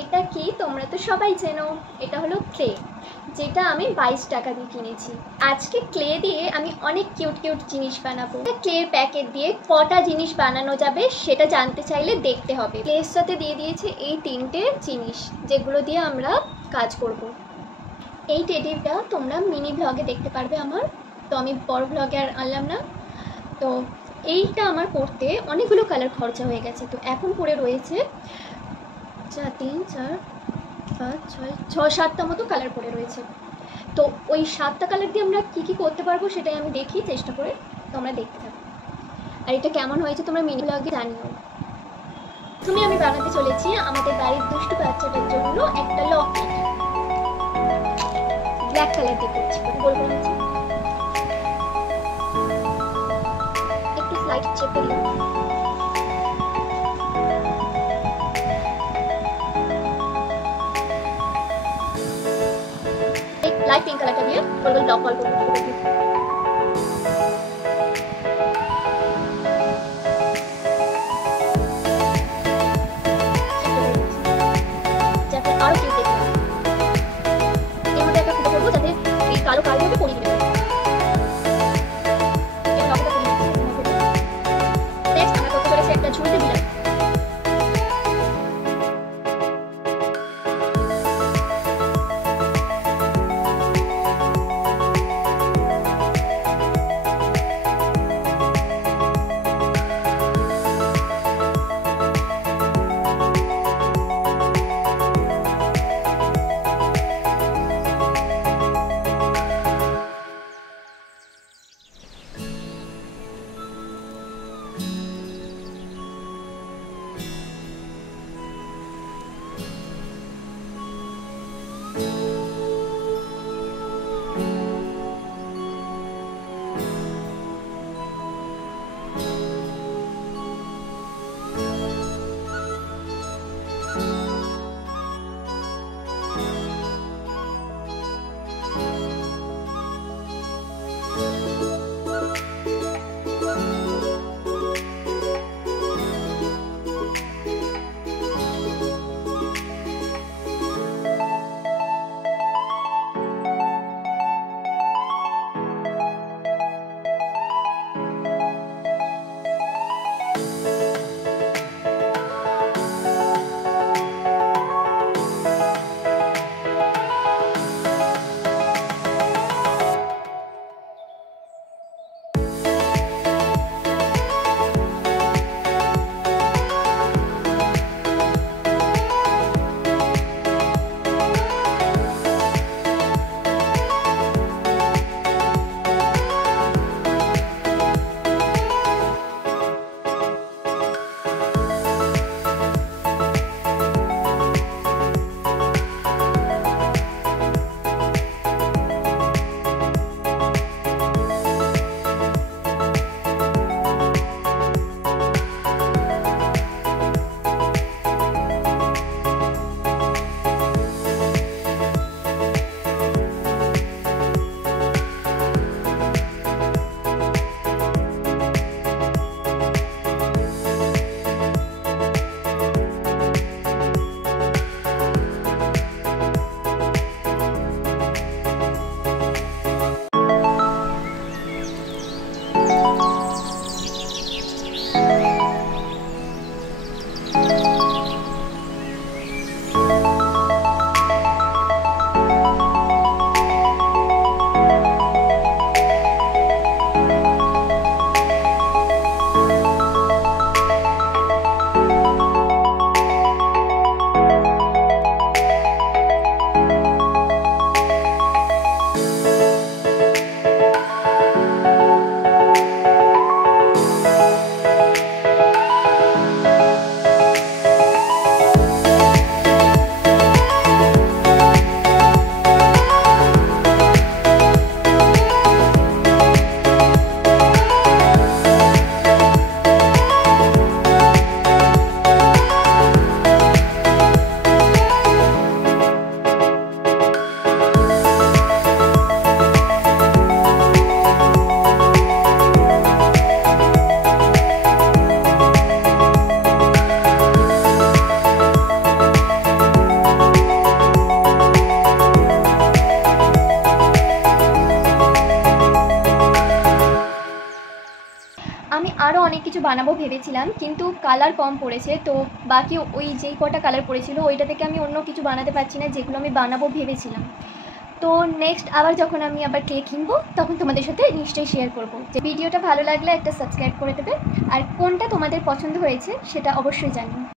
এটা কি তোমরা তো সবাই চেনো, এটা হলো ক্লে, যেটা আমি 22 টাকা দিয়ে কিনেছি। আজকে ক্লে দিয়ে আমি অনেক কিউট কিউট জিনিস বানাবো। ক্লের প্যাকেট দিয়ে কটা জিনিস বানানো যাবে সেটা জানতে চাইলে দেখতে হবে। ক্লের সাথে দিয়ে দিয়েছে এই 3টে জিনিস, যেগুলো দিয়ে আমরা কাজ করব। এই টেডিটা তোমরা মিনি ব্লগে দেখতে পারবে আমার, তো আমি বড় ব্লগে আর আনলাম না। তো এইটা আমার করতে অনেকগুলো কালার খরচা হয়ে গেছে, তো এখন পড়ে রয়েছে 4 3 4 5 6 6 7টা মতো কালার পড়ে রয়েছে। তো ওই 7টা কালার দিয়ে আমরা কী কী করতে পারবো সেটাই আমি দেখি, চেষ্টা করে তোমরা দেখতে থাকো। আর এটা কেমন হয়েছে তোমরা মিনি ব্লগে জানিও। প্রথমে আমি বানাতে চলেছি আমাদের বাড়ির দুষ্টু বাচ্চাটার জন্য একটা লকেট। ব্ল্যাক কালার দিয়ে করছি, গোল গোল আছে, একটু স্লাইড চেপে দিই। লাইট পিঙ্ক কালারটা দিয়ে গোল গোল লক গোল গোল করে দিই। যাতে আরো কিউট দেখতে হয়। এর মধ্যে একটা ফুটো করবো যাতে এই কালো কালোটাকে পরিয়ে দেবে। এবার লকেটটা পরিয়ে দিচ্ছি। নেক্সট আমরা করতে চলেছি একটা ঝুলতে বিড়াল। কিছু বানাবো ভেবেছিলাম, কিন্তু কালার কম পড়েছে, তো বাকি ওই যেই কটা কালার পড়েছিল ওইটা থেকে আমি অন্য কিছু বানাতে পারছি না যেগুলো আমি বানাবো ভেবেছিলাম। তো নেক্সট আবার যখন আমি আবার ক্লে কিনবো তখন তোমাদের সাথে নিশ্চয়ই শেয়ার করবো। যে ভিডিওটা ভালো লাগলে একটা সাবস্ক্রাইব করে দেবে, আর কোনটা তোমাদের পছন্দ হয়েছে সেটা অবশ্যই জানিও।